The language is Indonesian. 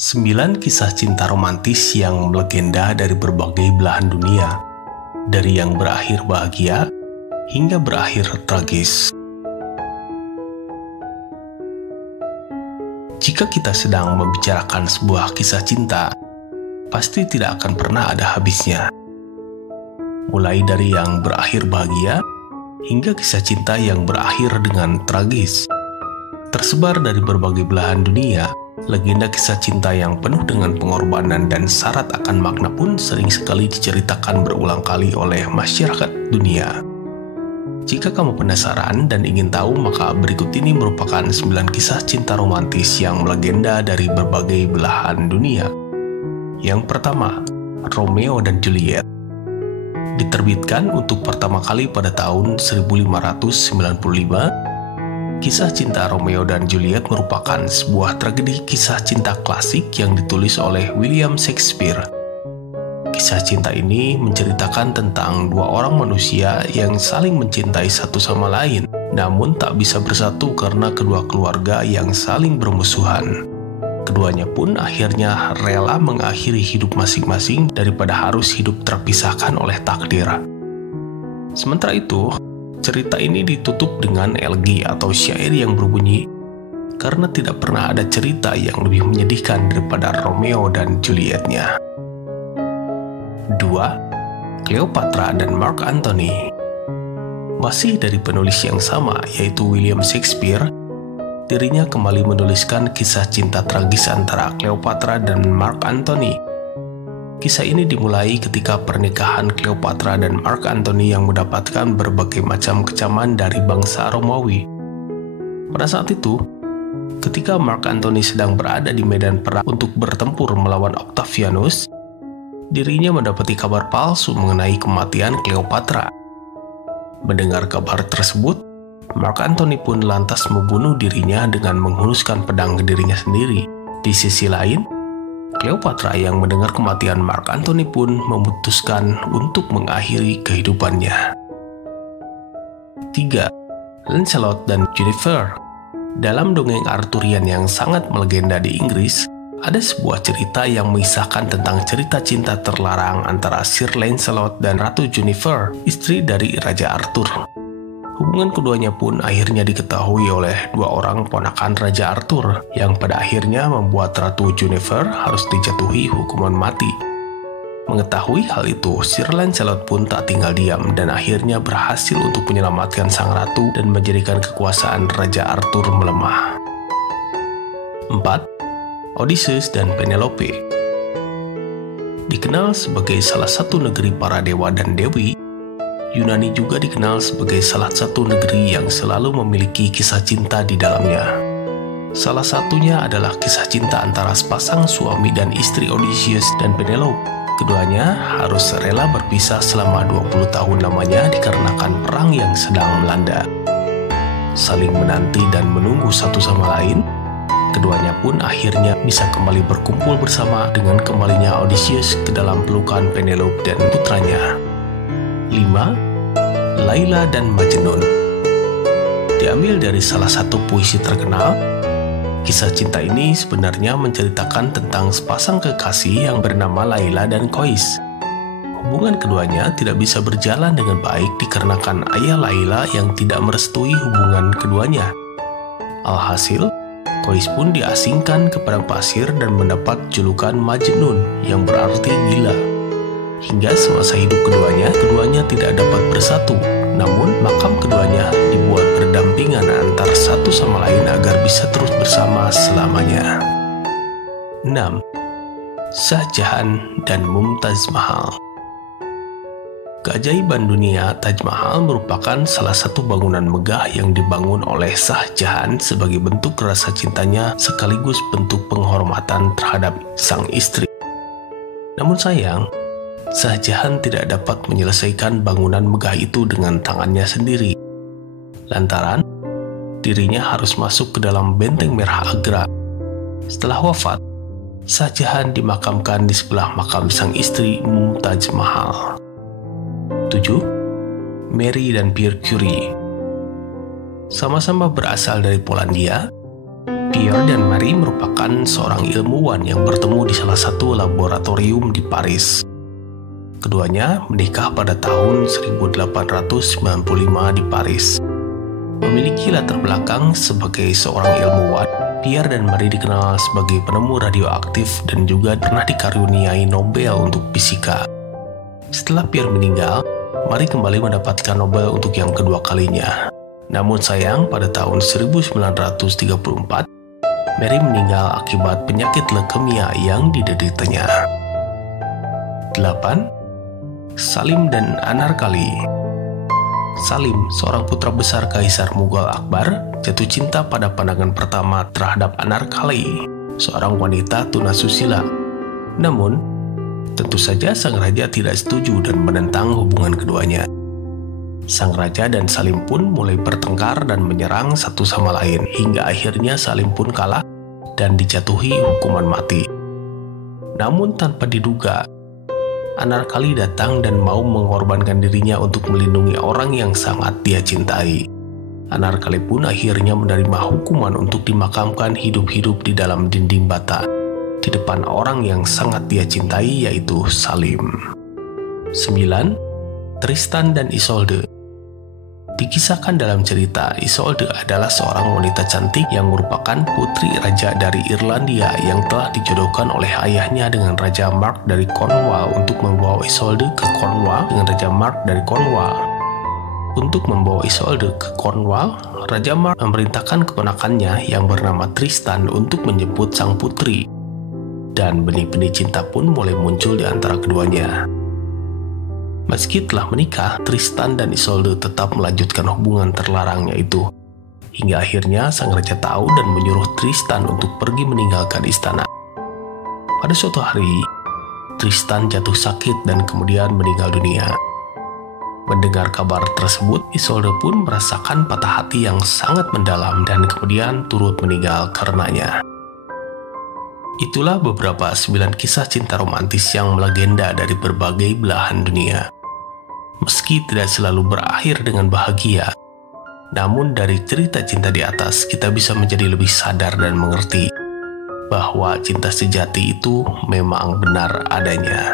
9 kisah cinta romantis yang melegenda dari berbagai belahan dunia, dari yang berakhir bahagia hingga berakhir tragis. Jika kita sedang membicarakan sebuah kisah cinta, pasti tidak akan pernah ada habisnya. Mulai dari yang berakhir bahagia hingga kisah cinta yang berakhir dengan tragis. Tersebar dari berbagai belahan dunia, legenda kisah cinta yang penuh dengan pengorbanan dan syarat akan makna pun sering sekali diceritakan berulang kali oleh masyarakat dunia. Jika kamu penasaran dan ingin tahu, maka berikut ini merupakan 9 kisah cinta romantis yang melegenda dari berbagai belahan dunia. Yang pertama, Romeo dan Juliet. Diterbitkan untuk pertama kali pada tahun 1595, kisah cinta Romeo dan Juliet merupakan sebuah tragedi kisah cinta klasik yang ditulis oleh William Shakespeare. Kisah cinta ini menceritakan tentang dua orang manusia yang saling mencintai satu sama lain, namun tak bisa bersatu karena kedua keluarga yang saling bermusuhan. Keduanya pun akhirnya rela mengakhiri hidup masing-masing daripada harus hidup terpisahkan oleh takdir. Sementara itu, cerita ini ditutup dengan elegi atau syair yang berbunyi, karena tidak pernah ada cerita yang lebih menyedihkan daripada Romeo dan Julietnya. 2. Cleopatra dan Mark Antony. Masih dari penulis yang sama, yaitu William Shakespeare, dirinya kembali menuliskan kisah cinta tragis antara Cleopatra dan Mark Antony. Kisah ini dimulai ketika pernikahan Cleopatra dan Mark Antony yang mendapatkan berbagai macam kecaman dari bangsa Romawi. Pada saat itu, ketika Mark Antony sedang berada di medan perang untuk bertempur melawan Octavianus, dirinya mendapati kabar palsu mengenai kematian Cleopatra. Mendengar kabar tersebut, Mark Antony pun lantas membunuh dirinya dengan menghunuskan pedang ke dirinya sendiri. Di sisi lain, Cleopatra yang mendengar kematian Mark Antony pun memutuskan untuk mengakhiri kehidupannya. 3. Lancelot dan Guinevere. Dalam dongeng Arthurian yang sangat melegenda di Inggris, ada sebuah cerita yang mengisahkan tentang cerita cinta terlarang antara Sir Lancelot dan Ratu Guinevere, istri dari Raja Arthur. Hubungan keduanya pun akhirnya diketahui oleh dua orang ponakan Raja Arthur, yang pada akhirnya membuat Ratu Guinevere harus dijatuhi hukuman mati. Mengetahui hal itu, Sir Lancelot pun tak tinggal diam dan akhirnya berhasil untuk menyelamatkan sang ratu dan menjadikan kekuasaan Raja Arthur melemah. 4. Odysseus dan Penelope. Dikenal sebagai salah satu negeri para dewa dan dewi, Yunani juga dikenal sebagai salah satu negeri yang selalu memiliki kisah cinta di dalamnya. Salah satunya adalah kisah cinta antara sepasang suami dan istri Odysseus dan Penelope. Keduanya harus rela berpisah selama 20 tahun lamanya dikarenakan perang yang sedang melanda. Saling menanti dan menunggu satu sama lain, keduanya pun akhirnya bisa kembali berkumpul bersama dengan kembalinya Odysseus ke dalam pelukan Penelope dan putranya. 5. Laila dan Majnun. Diambil dari salah satu puisi terkenal, kisah cinta ini sebenarnya menceritakan tentang sepasang kekasih yang bernama Laila dan Qais. Hubungan keduanya tidak bisa berjalan dengan baik dikarenakan ayah Laila yang tidak merestui hubungan keduanya. Alhasil, Qais pun diasingkan ke padang pasir dan mendapat julukan Majnun yang berarti gila. Hingga semasa hidup keduanya tidak dapat bersatu, namun makam keduanya dibuat berdampingan antar satu sama lain agar bisa terus bersama selamanya. 6. Shah Jahan dan Mumtaz Mahal. Keajaiban dunia Taj Mahal merupakan salah satu bangunan megah yang dibangun oleh Shah Jahan sebagai bentuk rasa cintanya sekaligus bentuk penghormatan terhadap sang istri. Namun sayang, Shah Jahan tidak dapat menyelesaikan bangunan megah itu dengan tangannya sendiri. Lantaran, dirinya harus masuk ke dalam benteng merah Agra. Setelah wafat, Shah Jahan dimakamkan di sebelah makam sang istri Mumtaz Mahal. 7. Marie dan Pierre Curie. Sama-sama berasal dari Polandia, Pierre dan Marie merupakan seorang ilmuwan yang bertemu di salah satu laboratorium di Paris. Keduanya menikah pada tahun 1895 di Paris. Memiliki latar belakang sebagai seorang ilmuwan, Pierre dan Marie dikenal sebagai penemu radioaktif dan juga pernah dikaruniai Nobel untuk fisika. Setelah Pierre meninggal, Marie kembali mendapatkan Nobel untuk yang kedua kalinya. Namun sayang, pada tahun 1934, Marie meninggal akibat penyakit leukemia yang dideritanya. 8. Salim dan Anarkali. Salim, seorang putra besar Kaisar Mughal Akbar, jatuh cinta pada pandangan pertama terhadap Anarkali, seorang wanita tunasusila. Namun, tentu saja sang raja tidak setuju dan menentang hubungan keduanya. Sang raja dan Salim pun mulai bertengkar dan menyerang satu sama lain, hingga akhirnya Salim pun kalah dan dijatuhi hukuman mati. Namun tanpa diduga, Anarkali datang dan mau mengorbankan dirinya untuk melindungi orang yang sangat dia cintai. Anarkali pun akhirnya menerima hukuman untuk dimakamkan hidup-hidup di dalam dinding bata, di depan orang yang sangat dia cintai, yaitu Salim. 9. Tristan dan Isolde. Dikisahkan dalam cerita, Isolde adalah seorang wanita cantik yang merupakan putri raja dari Irlandia yang telah dijodohkan oleh ayahnya dengan Raja Mark dari Cornwall untuk membawa Isolde ke Cornwall dengan Raja Mark dari Cornwall. Untuk membawa Isolde ke Cornwall, Raja Mark memerintahkan keponakannya yang bernama Tristan untuk menjemput sang putri. Dan benih-benih cinta pun mulai muncul di antara keduanya. Meski telah menikah, Tristan dan Isolde tetap melanjutkan hubungan terlarangnya itu. Hingga akhirnya sang raja tahu dan menyuruh Tristan untuk pergi meninggalkan istana. Pada suatu hari, Tristan jatuh sakit dan kemudian meninggal dunia. Mendengar kabar tersebut, Isolde pun merasakan patah hati yang sangat mendalam dan kemudian turut meninggal karenanya. Itulah beberapa 9 kisah cinta romantis yang melegenda dari berbagai belahan dunia. Meski tidak selalu berakhir dengan bahagia, namun dari cerita cinta di atas kita bisa menjadi lebih sadar dan mengerti bahwa cinta sejati itu memang benar adanya.